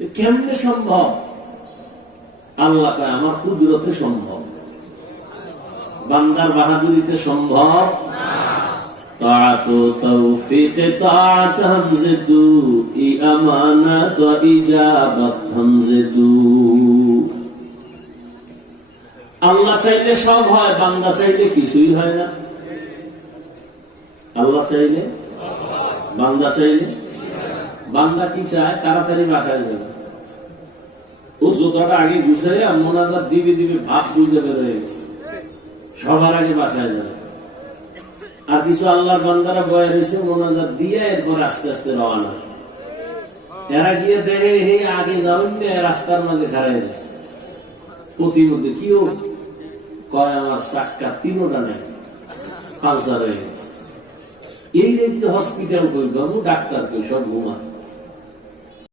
কেমনে সম্ভব? আল্লাহ কয় আমার কুদরতে সম্ভব, বান্দার বাহাদুরিতে সম্ভব। তাআত তৌফিক তাআত হামজাতু ই আমানাত ইজাবাত হামজাতু। আল্লাহ চাইলে সব হয়, বান্দা চাইলে কিছুই হয় না। আল্লাহ চাইলে, বান্দা চাইলে। বান্দা কি চায়? তাড়াতাড়ি বাসায় যাবে। ও জুতাটা আগে গুছাই আর মোনাজাত দিবে দিবে ভাব বুঝে বের হয়ে গেছে, সবার আগে বাসায় যাবে। আর কিছু আল্লাহর বান্দারা বয়ে রয়েছে, মোনাজাত দিয়ে এরপর আস্তে আস্তে রওনা। এরা গিয়ে দেখে হে আগে যাবেন না, রাস্তার মাঝে খাড়াই গেছে। প্রতিমধ্যে কিও কয় আমার চাক্কা তিনোটা নেই, পালসার হয়ে গেছে। এই হসপিটাল কই, ডাক্তার কই, সব ঘুমা।